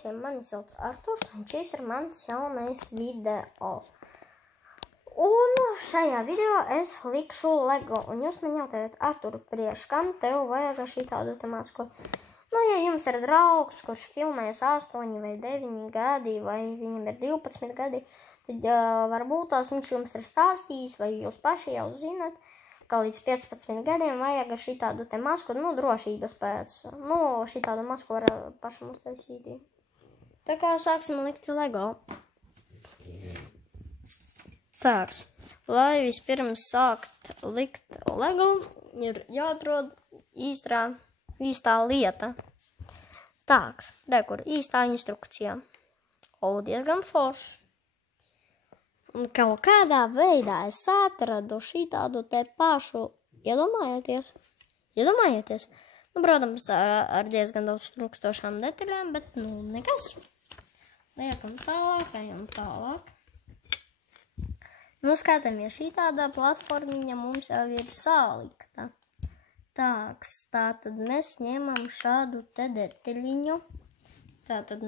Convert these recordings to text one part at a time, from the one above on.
visiem, mani sauc Arturs, un šis ir mans jaunais video. Un šajā video es likšu Lego, un jūs man jautājat, Artur, priekš kam tev vajag šī tādu te masku? Nu, ja jums ir draugs, kurš filmēs 8 vai 9 gadi, vai viņam ir 12 gadi, tad varbūt tās viņš jums ir stāstījis, vai jūs paši jau zinat, ka līdz 15 gadiem vajag šī tādu te masku, nu, drošības pēc. Nu, šī tādu masku var pašam uztaisīt. Tā kā sāksim likt Lego. Tāks, lai vispirms sākt likt Lego, ir jāatrod īstā lieta. Tāks, rekur, īstā instrukcijā. O, diezgan forši. Un kaut kādā veidā es atradu šī tādu te pašu, iedomājieties? Nu, protams, ar diezgan daudz trūkstošām detaļām, bet, nu, nekas. Liekam tālāk, ejam tālāk. Nu, skatāmies, šī tāda platformiņa mums jau ir salikta. Tāks, tātad mēs ņemam šādu te detaļiņu. Tātad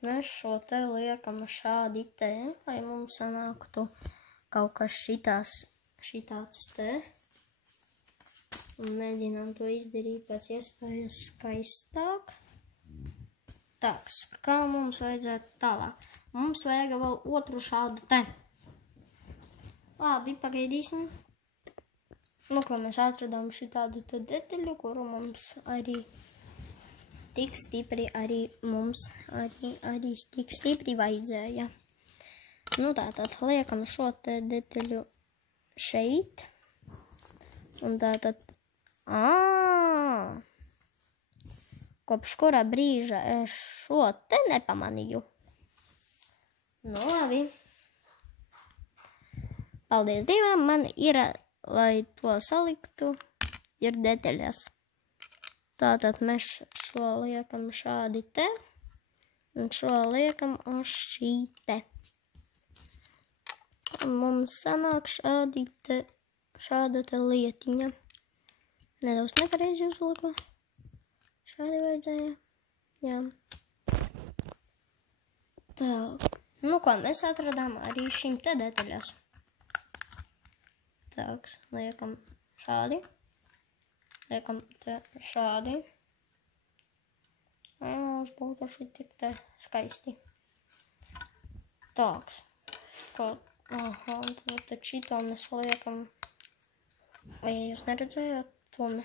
mēs šo te liekam šādi te, lai mums sanāktu kaut kas šitāds te. Un mēģinām to izdarīt pēc iespējas skaistāk. Tāks, kā mums vajadzētu tālāk? Mums vajag vēl otru šādu te. Labi, pagaidīsim. Nu, ko mēs atradām šitādu te detaļu, kuru mums arī tik stipri vajadzēja. Nu, tātad liekam šo te detaļu šeit. Un tātad, kopš kura brīža es šo te nepamanīju. Nu, labi. Paldies Dievam, man ir, lai to saliktu, ir detaļas. Tātad mēs šo liekam šādi te, un šo liekam uz šī te. Un mums sanāk šāda te lietiņa. Nedaudz nepareizi uzliku. Šādi vajadzēja. Jā. Tā. Nu, ko mēs atradām arī šim te detaļas. Tāks, liekam šādi. Liekam te šādi. Lai mums būtu šī tik te skaisti. Tāks. Un tad šito mēs liekam. Vai jūs neredzējāt?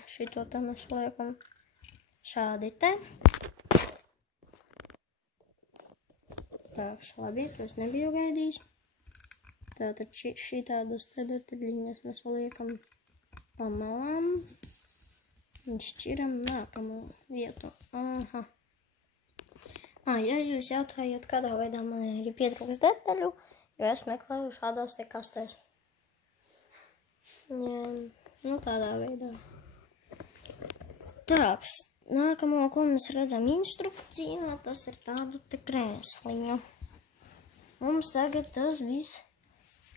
Šito te mēs liekam šādi te. Tāks, labi, to es nebiju gaidījis. Tātad šitādus te detaļiņas mēs liekam pa malām un šķiram nākamo vietu. Aha. Ja jūs jautājat, kādā veidā man ir pietrūks detaļu, jo es meklēju šādās te kastēs. Jā, nu tādā veidā. Tāks, nākamo, ko mēs redzam instrukcijā, tas ir tādu te krēsliņu. Mums tagad tas viss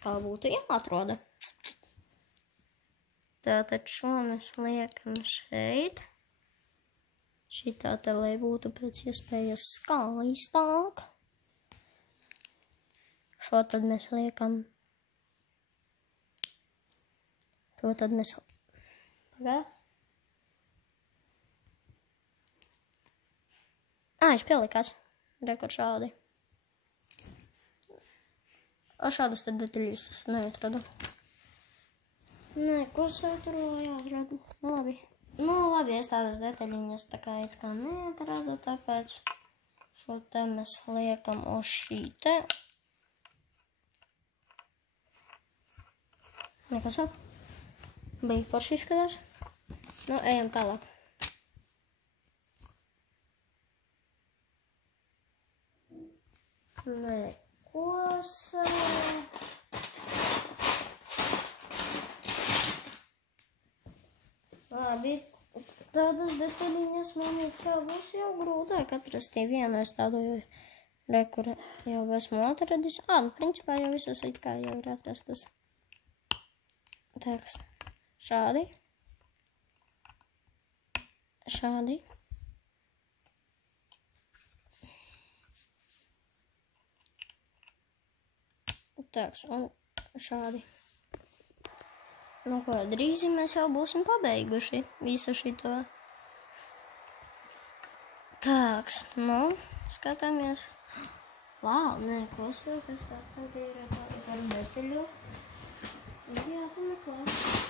kā būtu jāatroda. Tātad šo mēs liekam šeit. Šitā te, lai būtu pēc iespējas skaistāk. Šo tad mēs liekam. Pagā. Viņš pielikās. Rekord šādi. Šādas tad detaļas es neatradu. Nē, kurš tur vēl jāatradu? Nu labi, es tādas detaļiņas tā kā it kā neatradu, tāpēc šo te mēs liekam uz šī te. Nekas vēl? Bija forši izskatās. Nu, ejam tālāk. Labi, tādas detaļiņas man ir kā būs jau grūtāk atrast. Vienu es tādu rekuru jau esmu atradis. Nu, principā jau visus it kā jau ir atrastas. Tāks, šādi. Šādi. Tāks, un šādi. Nu ko, drīzim mēs jau būsim pabeiguši visu šito. Tāks, nu, skatāmies. Vau, nē, kas tā ir tāda par meteļu. Jā, pameklē.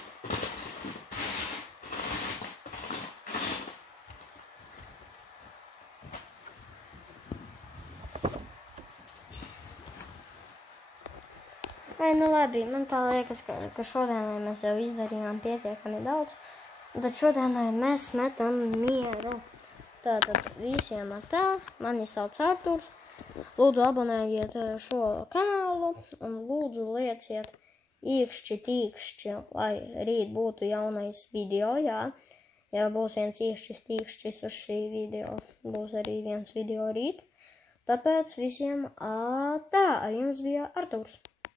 Vai, nu labi, man tā liekas, ka šodienai mēs jau izdarījām pietiekami daudz. Tad šodienai mēs metam mieru. Tātad visiem ar tā, mani sauc Arturs. Lūdzu abonējiet šo kanālu un lūdzu lieciet īkšķi, lai rīt būtu jaunais video, jā. Ja būs viens īkšķis uz šī video, būs arī viens video rīt. Tāpēc visiem tā, ar jums bija Arturs.